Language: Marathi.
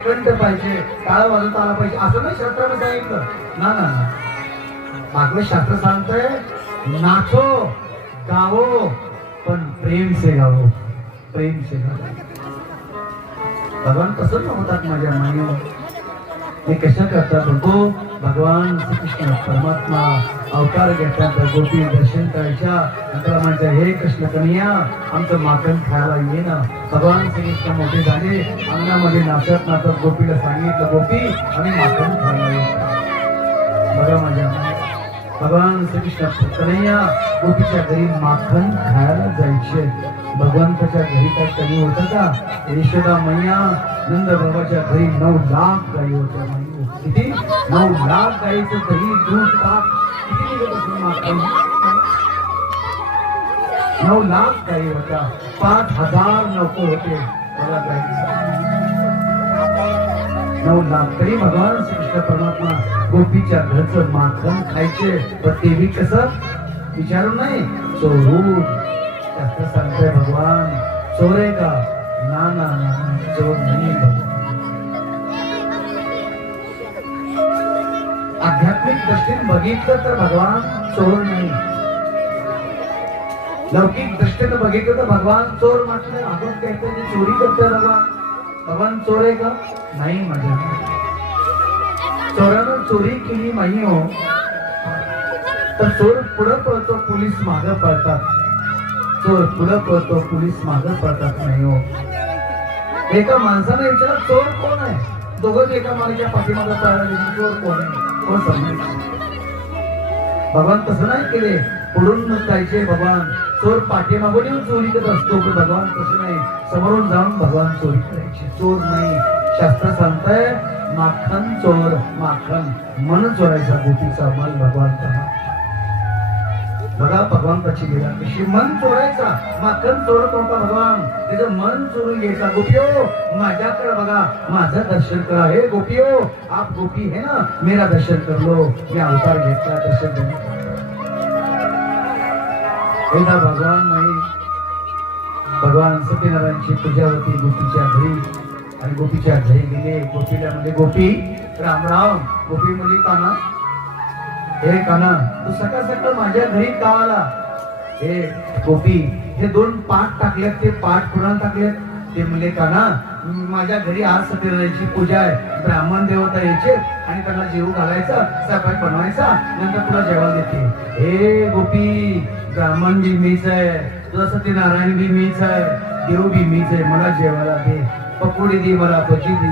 कंठ पाहिजे, टाळ वाजवता आला पाहिजे असं नाही शास्त्राने सांगितलं ना ना ना. भागवत शास्त्र सांगतंय नाचो गावो पण प्रेम से गावो, प्रेम से गावो. भगवान प्रसन्न होतात माझ्या मायेवर. ते कशा करतात बघतो. भगवान श्रीकृष्ण परमात्मा अवतार घेतात, गोपी दर्शन करायच्या नंतर म्हणजे हे कृष्ण कन्हैया आमचं माखन खायला ये ना. भगवान श्रीकृष्ण मोठे झाले, अंगणामध्ये नाचत नाचत गोपीला सांगितलं गोपी आम्ही माखन खायला येतो. बघा माझ्या भगवान श्रीकृष्ण कन्हैया गोपीच्या घरी माखन खायला जायचे. भगवंताच्या घरी काय कमी होतं का? यशोदा मैया नंद बाबाच्या घरी 9 लाख गायी होत्या. किती? 9 लाख गायीचं दही दूध ताक किती निघत असेल माखन? 9 लाख गायी होत्या. 5000 नौकर होते. बघा गायी 9 लाख. तरी भगवान श्रीकृष्ण परमात्मा गोपीच्या घरचं माखन खायचे. पण ते बी कसं विचारून नाही, चोरून. शास्त्र सांगतंय भगवान चोरे का? ना ना ना, चोर नाही. आध्यात्मिक दृष्टीने बघितलं तर भगवान चोर नाही. लौकिक दृष्टीने बघितलं तर भगवान चोर म्हटलं. आपण कहते जे चोरी करते भगवान, भगवान चोर आहे का? नाही. माझ्या चोरानं चोरी केली नाही हो तर चोर पुढं पळतो, पोलीस मागं पळतात. चोर पुढं पळतो, पोलीस मागं पळतात नाही हो. एका माणसाने विचारलं चोर कोण आहे? दोघं एका माणसाच्या पाठीमागं पळाला, चोर कोण आहे? कोण समजायचं? भगवान तसं नाही केले, पुढून जायचे. भगवान चोर पाठीमागून येऊन चोरी करत असतो, पण भगवान तसं नाही, समोरून जाऊन भगवान चोरी करायचे. चोर नाही. शास्त्र सांगतंय माखन चोर, माखन मन चोरायचा गोपीचा मन भगवान करा. बघा भगवंताची लीला कशी. मन चोरायचा, माखन चोरत होता भगवान, त्याचं मन चोरून घ्यायचा. गोपियो माझ्याकडे बघा, माझं दर्शन करा. हे गोपियो आप गोपी है ना, मेरा दर्शन कर लो. मी अवतार घेतला, दर्शन करा. एकदा भगवान नाही, भगवान सत्यनारायणची पूजा होती गोपीच्या घरी आणि गोपीच्या घरी गेले. गोपीला म्हणजे गोपी राम राम. गोपी म्हणजे काना, हे काना तू सकाळ सकाळ माझ्या घरी का आला? हे गोपी हे 2 पाठ टाकलेत, ते पाठ कुणाला टाकलेत? ते म्हणले काना माझ्या घरी आज सत्यनारायणची पूजा आहे, ब्राह्मण देवता यायचे आणि त्यांना जेवू घालायचा, स्वयंपाक बनवायचा, नंतर तुला जेवण देते. हे गोपी ब्राह्मण बी मीच आहे, तुझा सत्यनारायण बी मीच आहे, देव बी मीच आहे, मला जेवायला दे. पकोडी दे मला, भजी दे,